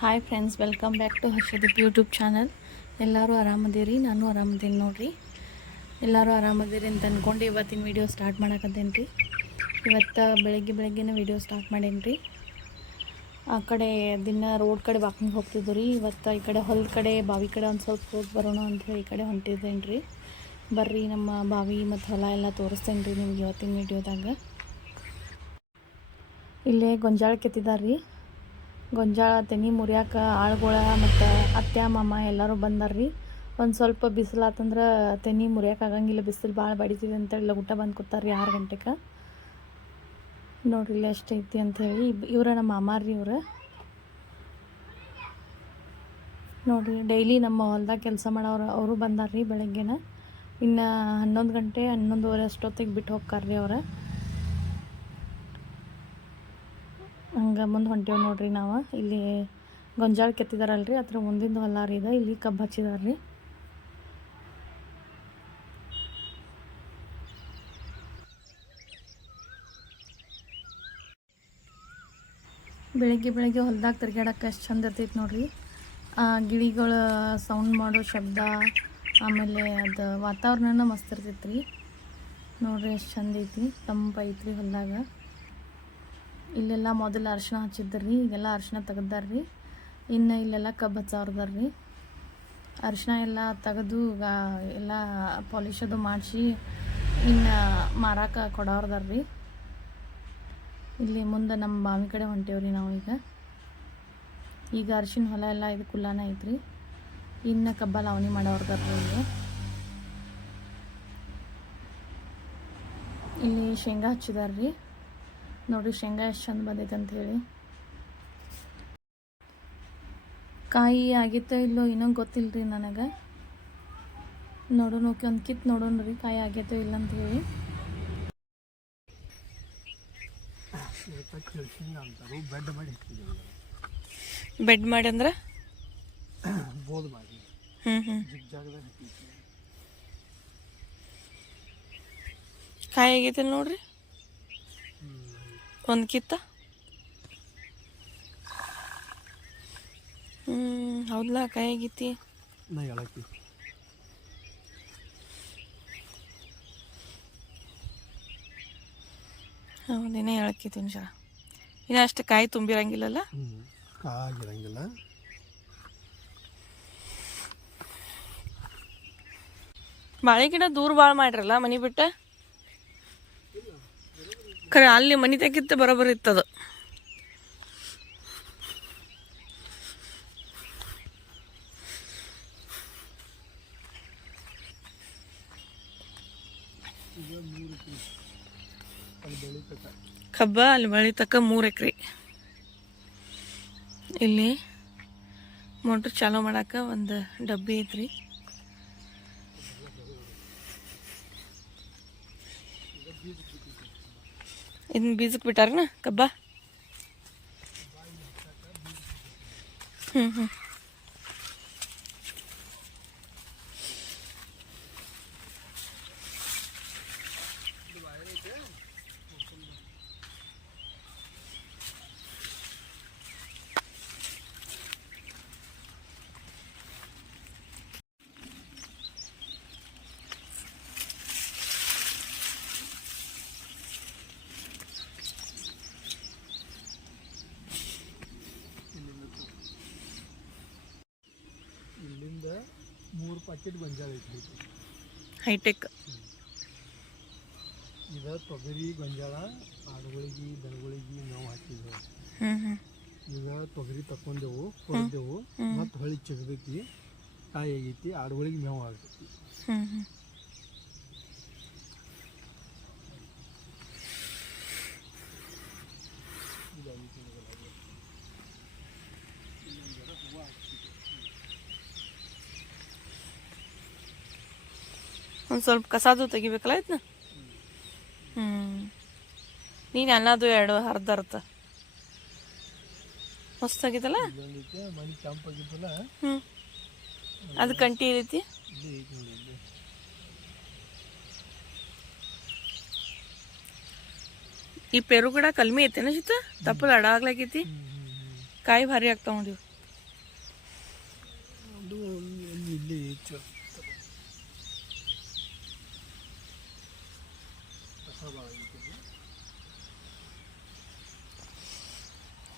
Hi friends welcome back to Harshadeep YouTube channel ಎಲ್ಲರೂ ಆರಾಮದೀರಿ? ನಾನು ಆರಾಮದೀನಿ ನೋಡ್ರಿ. ಎಲ್ಲರೂ ಆರಾಮದೀರಿ ಅಂತ ಅಂದ್ಕೊಂಡು ಇವತ್ತಿನ ವಿಡಿಯೋ ಸ್ಟಾರ್ಟ್ ಮಾಡಕತ್ತೇನೆ ರೀ ಇವತ್ತು ಬೆಳಗ್ಗೆ ಬೆಳಗ್ಗೆನೇ ವಿಡಿಯೋ ಸ್ಟಾರ್ಟ್ ಮಾಡೇನಿ ರೀ ಆ ಕಡೆ ದಿನ ರೋಡ್ ಕಡೆ ವಾಕಿಂಗ್ ಹೋಗ್ತಿದ್ದು ರೀ ಇವತ್ತು ಈ ಕಡೆ ಹೊಲದ ಕಡೆ, ಬಾವಿ ಕಡೆ ಒಂದು ಸ್ವಲ್ಪ ಹೋಗಿ ಬರೋಣ ಅಂತ ಈ ಕಡೆ ಹೊಂಟಿದ್ದೇನೆ ರೀ ಬರ್ರಿ ನಮ್ಮ ಬಾವಿ ಮತ್ತು ಹೊಲ ಎಲ್ಲ ತೋರಿಸ್ತೇನೆ ರೀ ನಿಮ್ಗೆ ಇವತ್ತಿನ ವಿಡಿಯೋದಾಗ ಇಲ್ಲೇ ಗೊಂಜಾಳ ಕೆತ್ತಿದ್ದಾರೆ ರೀ ಗೊಂಜಾಳ, ತೆನಿ, ಮುರಿಯಾಕ, ಆಳುಗಳ ಮತ್ತು ಅತ್ತೆ, ಮಾಮ ಎಲ್ಲರೂ ಬಂದಾರ್ರಿ. ಒಂದು ಸ್ವಲ್ಪ ಬಿಸಿಲಾತಂದ್ರೆ ತೆನಿ, ಮುರಿಯಾಕ ಆಗಂಗಿಲ್ಲ, ಬಿಸಿಲು ಭಾಳ ಬಡಿತಿದೆ ಅಂತೇಳಿ ಊಟ ಬಂದು ಕೂತಾರ್ರಿ ಆರು ಗಂಟೆಗೆ ನೋಡ್ರಿ ಇಲ್ಲಿ ಎಷ್ಟು ಐತಿ ಅಂಥೇಳಿ ಇವ್ರ ನಮ್ಮ ಮಾಮಾರ ರೀ ಇವ್ರು. ನೋಡ್ರಿ ಡೈಲಿ ನಮ್ಮ ಹೊಲ್ದಾಗ ಕೆಲಸ ಮಾಡೋರು ಅವರು ಬಂದಾರ್ರಿ ಬೆಳಗ್ಗೆನ. ಇನ್ನು ಹನ್ನೊಂದು ಗಂಟೆ, ಹನ್ನೊಂದುವರೆ ಅಷ್ಟೊತ್ತಿಗೆ ಬಿಟ್ಟು ಹೋಗ್ತಾರ್ರಿ ಅವ್ರು. ಹಂಗೆ ಮುಂದೆ ಹೊಂಟೇವು ನೋಡ್ರಿ ನಾವು. ಇಲ್ಲಿ ಗೊಂಜಾಳ ಕೆತ್ತಿದಾರಲ್ರಿ, ಅದ್ರ ಮುಂದಿಂದ ಹೊಲ ರೀ ಇದು, ಇಲ್ಲಿ ಕಬ್ಬು ಹಚ್ಚಿದಾರ್ರಿ. ಬೆಳಿಗ್ಗೆ ಬೆಳಿಗ್ಗೆ ಹೊಲ್ದಾಗ ತಿರ್ಗಾಡಕ್ಕೆ ಎಷ್ಟು ಚಂದ ಇರ್ತೈತೆ ನೋಡ್ರಿ. ಗಿಳಿಗಳ ಸೌಂಡ್ ಮಾಡೋ ಶಬ್ದ, ಆಮೇಲೆ ಅದು ವಾತಾವರಣನ ಮಸ್ತ್ ಇರ್ತೈತೆ ರೀ ನೋಡ್ರಿ ಎಷ್ಟು ಚಂದ ಐತಿ ತಂಪು ಐತ್ರಿ ಹೊಲ್ದಾಗ. ಇಲ್ಲೆಲ್ಲ ಮೊದಲು ಅರ್ಶಿಣ ಹಚ್ಚಿದ್ರಿ, ಈಗೆಲ್ಲ ಅರ್ಶಿಣ ತೆಗ್ದಾರ್ರಿ. ಇನ್ನು ಇಲ್ಲೆಲ್ಲ ಕಬ್ಬು ಹಚ್ಚವ್ರದಾರ್ರಿ ಅರ್ಶಿಣ ಎಲ್ಲ ತೆಗೆದು ಎಲ್ಲ ಪಾಲಿಶ್ ಅದು ಮಾಡಿಸಿ ಇನ್ನು ಮಾರಾಕ ಕೊಡೋರ್ದಾರ್ರಿ. ಇಲ್ಲಿ ಮುಂದೆ ನಮ್ಮ ಬಾವಿ ಕಡೆ ಹೊಂಟೇವ್ರಿ ನಾವು ಈಗ. ಈಗ ಅರ್ಶಿಣ ಹೊಲ ಎಲ್ಲ ಇದು ಕುಲ್ಲಾನ ಐತ್ರಿ. ಇನ್ನು ಕಬ್ಬ ಲಾವಣಿ ಮಾಡೋರ್ದಾರ್ರಿ ಇಲ್ಲಿ. ಇಲ್ಲಿ ಶೇಂಗಾ ಹಚ್ಚಿದಾರ್ರಿ. ನೋಡ್ರಿ, ಶೇಂಗಾ ಎಷ್ಟು ಚಂದ ಬಂದೈತೆ ಅಂತ ಹೇಳಿ ಕಾಯಿ ಆಗಿತ್ತೋ ಇಲ್ಲೋ ಇನ್ನೂ ಗೊತ್ತಿಲ್ರಿ ನನಗೆ. ನೋಡೋಣ, ಓಕೆ, ಒಂದು ಕಿತ್ತು ನೋಡೋಣ ರೀ, ಕಾಯಿ ಆಗೈತೋ ಇಲ್ಲ ಅಂತ ಹೇಳಿ ಬೆಡ್ ಮಾಡಿ ಅಂದ್ರೆ? ಕಾಯಿ ಆಗೈತೆ ನೋಡ್ರಿ? ಒಂದು ಕಿತ್ತ ಹ್ಞೂ ಹೌದಲ್ಲ ಕಾಯಿ ಹೌದೇನೆ ನಾ ಹೇಳತ್ತಿ ಹೌದೇನೇ ಹೇಳಕ್ಕಿತ್ತು ನಿಮಿಷ ಇನ್ನು ಅಷ್ಟು ಕಾಯಿ ತುಂಬಿರಂಗಿಲ್ಲಲ್ಲ? ಆಗಿರಂಗಿಲ್ಲ ಬಾಳೆ ಗಿಡ ದೂರ ಭಾಳ ಮಾಡ್ರಲ್ಲ ಮನೆ ಬಿಟ್ಟ? ಖರೆ, ಅಲ್ಲಿ ಮನೆ ತೆಗಿತ್ತ ಬರೋಬ್ಬರಿ ಇತ್ತದು. ಕಬ್ಬ, ಅಲ್ಲಿ ಬಳಿ ತಕ್ಕ ಮೂರು ಎಕರೆ. ಇಲ್ಲಿ ಮೋಟ್ರ್ ಚಾಲೂ ಮಾಡಾಕ ಒಂದು ಡಬ್ಬಿ ಐತ್ರಿ. ಇದನ್ನ ಬೀಜಕ್ಕೆ ಬಿಟ್ಟಾರನ? ಕಬ್ಬ? ಹ್ಞೂ ಹ್ಞೂ ಮೂರು ಪ್ಯಾಕೆಟ್ ಗೊಂಜಾಳ ಐತಿ ಹೈಟೆಕ್. ಇದು ತೊಗರಿ ಗೊಂಜಾಳ ಆಡುಗಳಿಗೆ ದನಗಳಿಗೆ ನಾವು ಹಾಕಿದ್ದೆವು ಈಗ ತೊಗರಿ ತಕೊಂಡೆವು ಕೊಡ್ದೆವು ಮತ್ತು ಹೊಳಿ ಚಿಗದೈತಿ ಕಾಯಿ ಆಗೈತಿ ಆಡುಗಳಿಗೆ ಮೇವು ಆಗ್ತೈತಿ ಒಂದು ಸ್ವಲ್ಪ ಕಸಾದು ತೆಗಿಬೇಕಲ್ಲ ಆಯ್ತು ಹ್ಞೂ ನೀನು ಅನ್ನೋದು ಎರಡು ಅರ್ಧ ಅರ್ಧ ಮಸ್ತ್ ಹ್ಞೂ ಅದು ಕಂಟಿ ರೀತಿ? ಈ ಪೆರು ಕೂಡ ಕಲ್ಮಿ ಐತೆನ ಶೀತ? ತಪ್ಪದ ಅಡ ಆಗ್ಲಾಗೈತಿ? ಕಾಯಿ ಭಾರಿ ಆಗ್ತಾವ ನೋಡಿ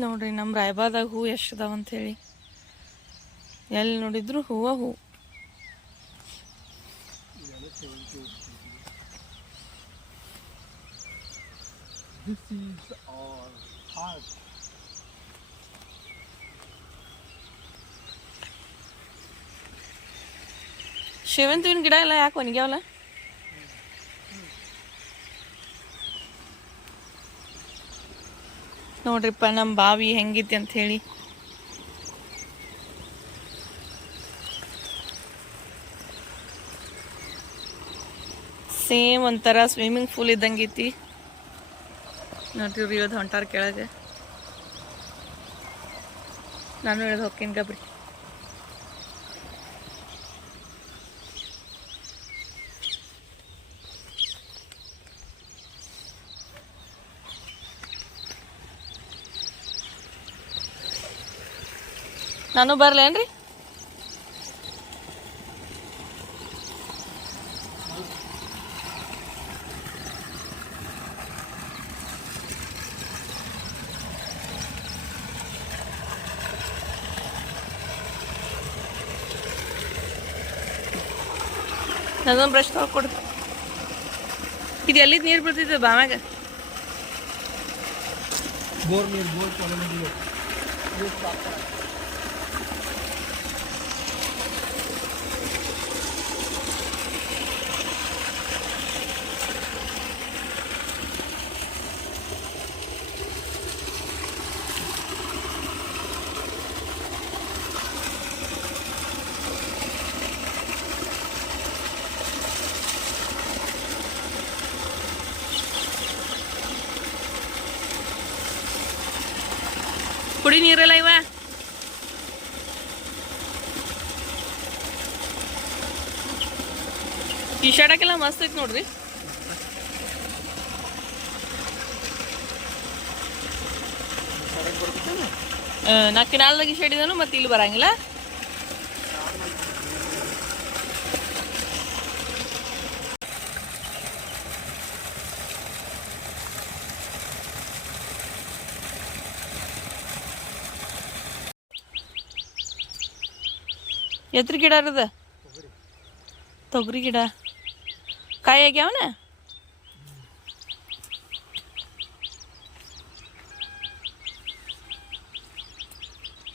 ನೋಡ್ರಿ ನಮ್ಮ ರಾಯಬಾದಾಗ ಹೂ ಎಷ್ಟು ಅದಾವ ಹೇಳಿ ಎಲ್ಲಿ ನೋಡಿದ್ರು ಹೂವ ಹೂ ಇದೆಲ್ಲ ಸೇವಂತಿ ಹೂ. This is our heart. ಸೇವಂತಿನ ಗಿಡ ಎಲ್ಲ ಯಾಕೆ ಒಣಗ್ಯಾವಲ್ಲ ನೋಡ್ರಿಪ್ಪ ನಮ್ಮ ಬಾವಿ ಹೆಂಗೈತಿ ಅಂತ ಹೇಳಿ ಸೇಮ್ ಒಂಥರ ಸ್ವಿಮ್ಮಿಂಗ್ ಪೂಲ್ ಇದ್ದಂಗೈತಿ ನೋಡ್ರಿ ಇವ್ರು ಹೊಂಟಾರ ಕೆಳಗೆ. ನಾನು ಇಳಿದು ಹೋಗ್ತೀನಿ ಗಬ್ರಿ ನಾನು ಬರ್ಲೇನ್ರಿ ಅದೊಂದು ಬ್ರಷ್ ತೊಳ್ಕೊಡು. ಇದು ಎಲ್ಲಿದ್ ನೀರು ಬಿಡ್ತಿದ್ದು ಬಾಮ್ಯಾಗ ಬೋರ್ ನೀರು ಬೋರ್ ನೀರಲ್ಲ ಇವ ಈ ಶರ್ಟಾಕೆಲ್ಲ ಮಸ್ತ್ ಐತಿ ನೋಡ್ರಿ ಆ, ನಾ ಕಿನಾಲ್ದಾಗ ಈ ಶರ್ಟ್ ಇದ್ದಾನು ಮತ್ತೆ ಇಲ್ಲಿ ಬರಂಗಿಲ್ಲ ಎತ್ರ ಗಿಡ ಇರದ ತೊಗರಿ ಗಿಡ. ಕಾಯಿ ಆಗ್ಯಾವನ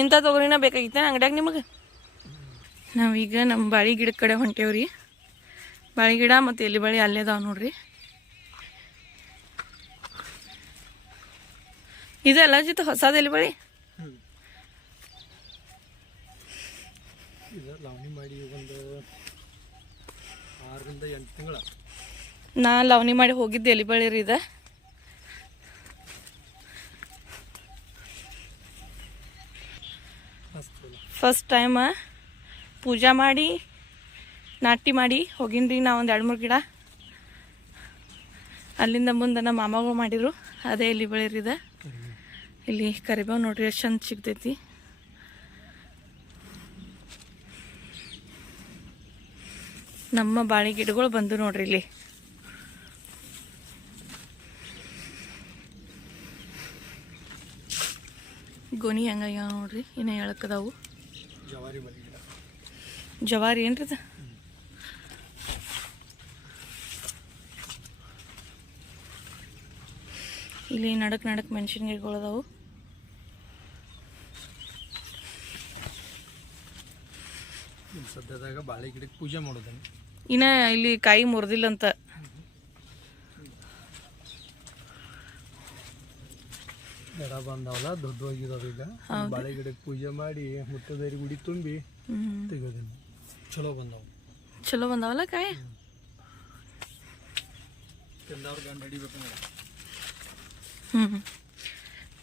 ಇಂಥ ತೊಗರಿನ ಬೇಕಾಗಿತ್ತೇನೆ ಅಂಗಡ್ಯಾಗ ನಿಮಗೆ? ನಾವೀಗ ನಮ್ಮ ಬಾಳಿ ಗಿಡದ ಕಡೆ ಹೊಂಟೇವ್ರಿ ಬಾಳಿ ಗಿಡ ಮತ್ತು ಎಲ್ಲಿ ಬಳಿ ಅಲ್ಲೇ ಅದಾವ ನೋಡ್ರಿ. ಇದೆಲ್ಲ ಜಿತ್ತು ಹೊಸದ ಎಲ್ಲಿ ಬಳಿ ಇದು ಲವಣಿ ಮಾಡಿ ಒಂದು ಆರರಿಂದ ಎಂಟು ತಿಂಗಳ. ನಾ ಲವ್ನಿ ಮಾಡಿ ಹೋಗಿದ್ದೆ ಎಲ್ಲಿ ಬಳಿ ರೀ ಇದ? ಫಸ್ಟ್ ಟೈಮ್ ಪೂಜಾ ಮಾಡಿ ನಾಟಿ ಮಾಡಿ ಹೋಗಿನ್ರಿ ನಾ ಒಂದು ಎರಡು ಮೂರು ಗಿಡ. ಅಲ್ಲಿಂದ ಮುಂದೆ ನಮ್ಮ ಮಾಮಗಳು ಮಾಡಿದ್ರು ಅದೇ ಇಲ್ಲಿ ಬೆಳಿರಿದ ಇಲ್ಲಿ ಕರಿಬೇವು ನೋಡ್ರಿ ಎಷ್ಟು ಚಂದ ಸಿಗ್ತೈತಿ. ನಮ್ಮ ಬಾಳೆ ಗಿಡಗಳು ಬಂದು ನೋಡ್ರಿ ಇಲ್ಲಿ. ಗೊನಿ ಹೆಂಗಾಗ್ಯಾವ ನೋಡ್ರಿ, ಇನ್ನ ಹೇಳಕ್ಕದಾವು ಜವಾರಿ ಏನ್ರಿ ಇಲ್ಲಿ ನಡಕ್ ನಡಕ್ ಮೆಣಸಿನ್ಕಾಯಿಗಳು ಅದಾವು. ಇಲ್ಲಿ ಸದ್ಯದಾಗ ಬಾಳೆ ಗಿಡಕ್ಕೆ ಪೂಜೆ ಮಾಡೋದನ್ನು. ಇನ್ನ ಇಲ್ಲಿ ಕಾಯಿ ಮುರಿದಿಲ್ಲ ಅಂತ ಎಡ ಬಂದವಲ್ಲ ದೊಡ್ಡವಾಗಿದಾವ ಈಗ. ಬಾಳೆ ಗಿಡಕ್ಕೆ ಪೂಜೆ ಮಾಡಿ ಮುತ್ತದೇರಿ ಗುಡಿ ತುಂಬಿ ಹ್ಮ್. ಚಲೋ ಬಂದವು. ಚಲೋ ಬಂದಾವಲ್ಲ ಕಾಯಿ? ತಿಂದವ್ರ ಗಂಡ ಹಿಡಿಬೇಕು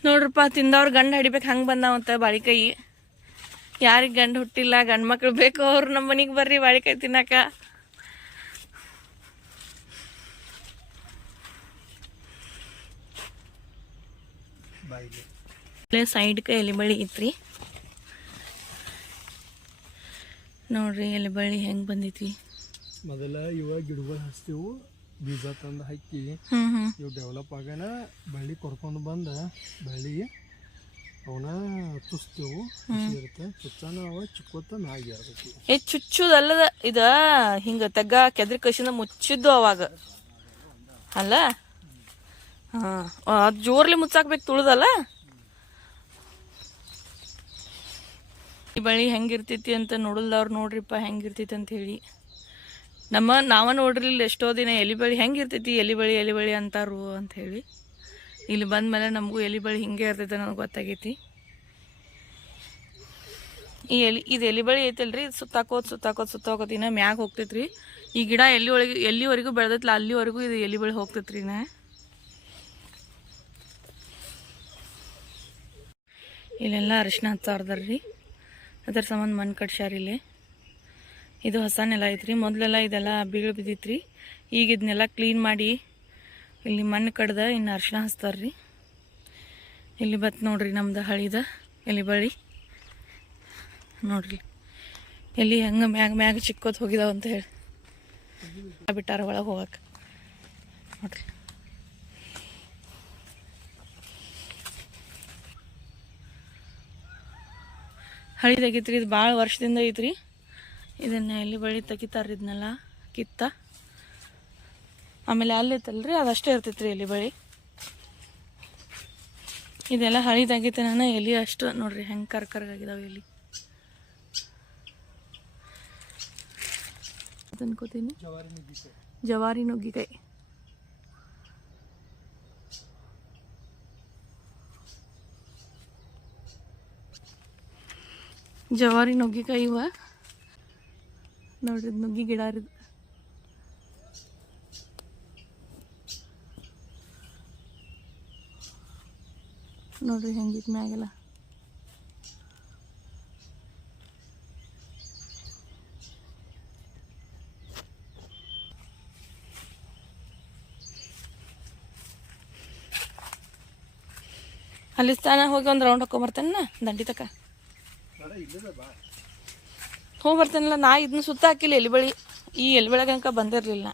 ನೋಡ್ರಪ್ಪ ತಿಂದವ್ರ ಗಂಡ ಹಿಡಿಬೇಕು ಹಂಗೆ ಬಂದಾವಂತ ಬಾಳಿಕಾಯಿ ಯಾರಿಗೆ ಗಂಡ ಹುಟ್ಟಿಲ್ಲ ಗಂಡು ಮಕ್ಳು ಬೇಕು ಅವ್ರು ನಮ್ಮ ಮನೆಗೆ ಬರ್ರಿ ಬಾಳಿಕಾಯಿ ತಿನ್ನಕ. ಬಾಯಿಗೆ. ಸೈಡ್ಗೆ ಎಲಿ ಬಳ್ಳಿ ಐತ್ರಿ ನೋಡ್ರಿ ಎಲೆ ಬಳ್ಳಿ ಹೆಂಗೆ ಬಂದೈತಿ ಮೊದಲ ಇವ ಗಿಡಗಳು ಹಚ್ತೀವು ಬೀಜ ತಂದು ಹಾಕಿ ಇವ್ ಡೆವಲಪ್ ಆಗೋಣ ಬಳ್ಳಿ ಕೊರ್ಕೊಂಡು ಬಂದ ಬಳ್ಳಿ ಅವನ ಚುಸ್ತೀವು ಖುಷಿ ಇರುತ್ತೆ. ಚುಚ್ಚಾನ ಅವ ಚಿಕ್ಕೋತ ಮ್ಯಾಗಿ ಆಗುತ್ತೆ ಏ ಚುಚ್ಚುದಲ್ಲದ ಇದ ಹಿಂಗ ತೆಗ್ಗ ಕೆದ್ರಿ ಕಸಿಂದ ಮುಚ್ಚಿದ್ದು ಅವಾಗ. ಅಲ್ಲ? ಹಾ. ಅದು ಜೋರ್ಲಿ ಮುಚ್ಚಾಕ್ಬೇಕು ತುಳಿದಲ್ಲ? ಈ ಬಳಿ ಹೆಂಗಿರ್ತೈತಿ ಅಂತ ನೋಡಲ್ದವ್ರು ನೋಡ್ರಿಪ್ಪ, ಹೆಂಗಿರ್ತೈತಿ ಅಂತ ಹೇಳಿ. ನಮ್ಮ, ನಾವ ನೋಡ್ರಿಲ್ಲ ಎಷ್ಟೋ ದಿನ ಎಲಿ ಬಳಿ ಹೆಂಗಿರ್ತೈತಿ, ಎಲಿ ಬಳಿ ಎಲಿ ಬಳಿ ಅಂತಾರು ಅಂತ ಹೇಳಿ. ಇಲ್ಲಿ ಬಂದ ಮೇಲೆ ನಮಗೂ ಎಲಿ ಬಳಿ ಹಿಂಗೆ ಇರ್ತೈತೆ ನನಗೆ ಗೊತ್ತಾಗೈತಿ. ಈ ಎಲಿ, ಇದು ಎಲಿ ಬಳಿ ಐತಲ್ರಿ ಇದು ಸುತ್ತಾಕೋದ್ ಸುತ್ತಾಕೋತ್ ಸುತ್ತಾಕೋತ್ ಇನ್ನ ಮ್ಯಾಗ ಹೋಗ್ತೈತ್ರಿ. ಈ ಗಿಡ ಎಲ್ಲಿ ಒಳಗೆ ಎಲ್ಲಿವರೆಗೂ ಬೆಳೆದೈತಲ್ಲ ಅಲ್ಲಿವರೆಗೂ ಇದು ಎಲಿ ಬಳಿ ಹೋಗ್ತೈತ್ರಿ ಇನ್ನ. ಇಲ್ಲೆಲ್ಲ ಅರಿಶಿನ ರೀ. ಅದ್ರ ಸಂಬಂಧ ಮಣ್ಣು ಕಟ್ಸ್ಯಾರ ಇಲ್ಲಿ. ಇದು ಹೊಸ ನೆಲ ಐತ್ರಿ. ಮೊದಲೆಲ್ಲ ಇದೆಲ್ಲ ಬೀಳು ಬಿದ್ದಿತ್ರಿ. ಈಗ ಇದನ್ನೆಲ್ಲ ಕ್ಲೀನ್ ಮಾಡಿ ಇಲ್ಲಿ ಮಣ್ಣು ಕಡ್ದ ಇನ್ನು ಅರಿಶಿನ ರೀ. ಇಲ್ಲಿ ಬತ್ತು ನೋಡ್ರಿ ನಮ್ದು ಹಳಿದ. ಇಲ್ಲಿ ಬಳಿ ನೋಡ್ರಿ. ಎಲ್ಲಿ ಹೆಂಗೆ ಮ್ಯಾಗ ಮ್ಯಾಗ ಚಿಕ್ಕೋತ್ ಹೋಗಿದಾವ ಅಂತ ಹೇಳಿ. ಬಿಟ್ಟಾರ ಒಳಗೆ ಹೋಗಕ್ಕೆ ನೋಡ್ರಿ. ಹಳಿದಾಗೈತ್ರಿ ಇದು ಭಾಳ ವರ್ಷದಿಂದ ಐತ್ರಿ. ಇದನ್ನ ಎಲ್ಲಿ ಬಳಿ ತೆಗಿತಾರ ಇದನ್ನೆಲ್ಲ? ಕಿತ್ತ. ಆಮೇಲೆ ಅಲ್ಲಿ ಐತಲ್ರಿ ಅದಷ್ಟೇ ಇರ್ತೈತ್ರಿ ಎಲ್ಲಿ ಬಳಿ. ಇದೆಲ್ಲ ಹಳಿ ನಾನು ಎಲಿ ಅಷ್ಟು ನೋಡ್ರಿ, ಹೆಂಗೆ ಕರ್ಕರ್ಗಾಗಿದಾವೆ ಎಲ್ಲಿ ಎಲಿ ಅನ್ಕೋತೀನಿ ಜವಾರಿ ನುಗ್ಗಿಕಾಯಿ. ಜವಾರಿ ನುಗ್ಗಿಕಾಯಿ ಇವ. ನೋಡ್ರಿ, ನುಗ್ಗಿ ಗಿಡ ರೀ. ನೋಡ್ರಿ, ಹೆಂಗಿತ್ ಮ್ಯಾಗೆಲ್ಲ. ಅಲ್ಲಿ ಸ್ಥಾನ ಹೋಗಿ ಒಂದು ರೌಂಡ್ ಹಾಕೊಂಬರ್ತೇನೆ ದಂಡಿ ತಕ. ಹೋಗಿ ಬರ್ತೇನಲ್ಲ, ನಾ ಇದನ್ನ ಸುತ್ತ ಹಾಕಿಲ್ಲ ಎಲ್ಲಿ ಈ ಎಲ್ಲಿ ಬೆಳಗಂಕ ಬಂದಿರಲಿಲ್ಲ.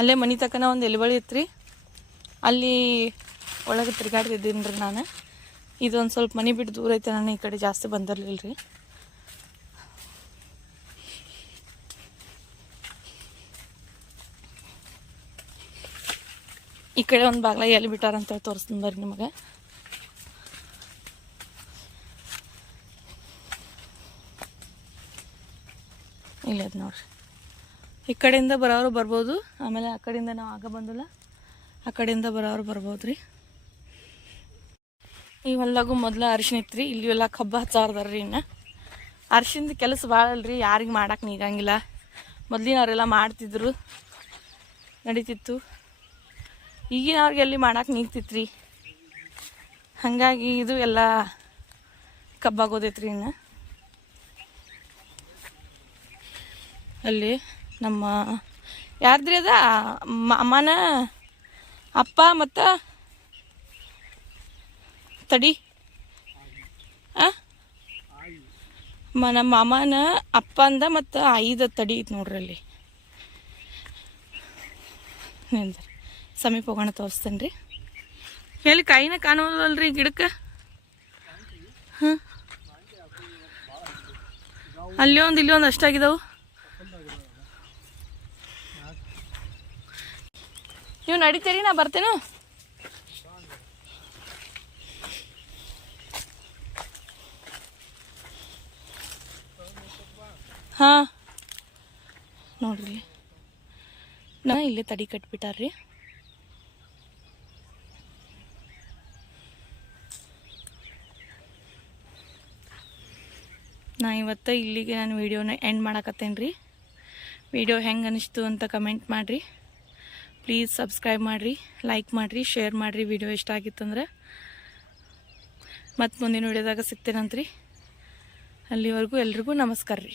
ಅಲ್ಲೇ ಮನೆ ತಕನ ಒಂದು ಎಲ್ಲಿ ಬಳಿ ಇತ್ತು ಅಲ್ಲಿ ಒಳಗೆ ತಿರ್ಗಾಡ್ತಿದ್ದೀನಿ ರೀ ನಾನು. ಇದೊಂದು ಸ್ವಲ್ಪ ಮನೆ ಬಿಟ್ಟು ದೂರ ಐತೆ, ನಾನು ಈ ಕಡೆ ಜಾಸ್ತಿ ಬಂದಿರಲಿಲ್ಲ ರೀ. ಕಡೆ ಒಂದು ಬಾಗ್ಲ ಎಲ್ಲಿ ಬಿಟ್ಟಾರ ಅಂತ ತೋರಿಸ್ತೀನಿ ಬರ್ರಿ ನಿಮಗೆ. ಇಲ್ಲ ಅದು ನೋಡ್ರಿ. ಈ ಕಡೆಯಿಂದ ಬರೋರು ಬರ್ಬೋದು. ಆಮೇಲೆ ಆ ಕಡೆಯಿಂದ ನಾವು ಆಗ ಬಂದಿಲ್ಲ. ಆ ಕಡೆಯಿಂದ ಬರೋರು ಬರ್ಬೋದು ರೀ ಈ ಹೊಲ್ದಾಗು ಮೊದಲು ಅರಿಶಿನ ಇತ್ತು ರೀ ಇಲ್ಲಿ ಎಲ್ಲ ಕಬ್ಬ ಹಚ್ಚಾರ್ದಾರ ರೀ ಇನ್ನು. ಅರಿಶಿನದ ಕೆಲಸ ಭಾಳ ಅಲ್ರಿ. ಯಾರಿಗೆ ಮಾಡಕ್ಕೆ ನೀಗಂಗಿಲ್ಲ. ಮೊದಲಿನವರೆಲ್ಲ ಮಾಡ್ತಿದ್ರು. ನಡೀತಿತ್ತು. ಈಗಿನವ್ರಿಗೆ ಎಲ್ಲಿ ಮಾಡಕ್ಕೆ ನಿಂತಿತ್ರಿ. ಹಾಗಾಗಿ ಇದು ಎಲ್ಲ ಕಬ್ಬಾಗೋದೈತ್ರಿ ಇನ್ನು. ಅಲ್ಲಿ ನಮ್ಮ ಯಾರ್ದ್ರಿ ಅದ? ಅಮ್ಮನ ಅಪ್ಪ ಮತ್ತು ತಡಿ. ಮ- ನಮ್ಮ ಅಮ್ಮನ ಅಪ್ಪ ಅಂದ ಮತ್ತು ಐದು ತಡಿ ಐತೆ ನೋಡ್ರಿ ಅಲ್ಲಿ. ಸಮೀಪ ಹೋಗೋಣ ತೋರಿಸ್ತೇನೆ ರೀ. ಎಲ್ಲಿ ಕಾಯಿನ ರೀ ಗಿಡಕ್ಕೆ? ಹಾಂ. ಅಲ್ಲಿ ಒಂದು ಇಲ್ಲಿ ಒಂದು ಅಷ್ಟಾಗಿದ್ದಾವೆ ನೀವು ನಡೀತೀರಿ ನಾ ಬರ್ತೇನೆ? ಹಾಂ. ನೋಡ್ರಿ. ನಾ ಇಲ್ಲೇ ತಡಿ ಕಟ್ಬಿಟ್ಟಾರ್ರಿ. ನಾ ಇವತ್ತು ಇಲ್ಲಿಗೆ ನಾನು ವೀಡಿಯೋನ ಎಂಡ್ ಮಾಡಾಕತ್ತೇನೆ ರೀ ವಿಡಿಯೋ ಹೆಂಗೆ ಅನಿಸ್ತು ಅಂತ ಕಮೆಂಟ್ ಮಾಡಿರಿ. ಪ್ಲೀಸ್ ಸಬ್ಸ್ಕ್ರೈಬ್ ಮಾಡಿರಿ ಲೈಕ್ ಮಾಡಿರಿ ಶೇರ್ ಮಾಡಿರಿ, ವಿಡಿಯೋ ಇಷ್ಟ ಆಗಿತ್ತಂದ್ರೆ. ಮತ್ತು ಮುಂದಿನ ವಿಡಿಯೋದಾಗ ಸಿಗ್ತೇನಂತ್ರಿ. ಅಲ್ಲಿವರೆಗೂ ಎಲ್ರಿಗೂ ನಮಸ್ಕಾರ ರೀ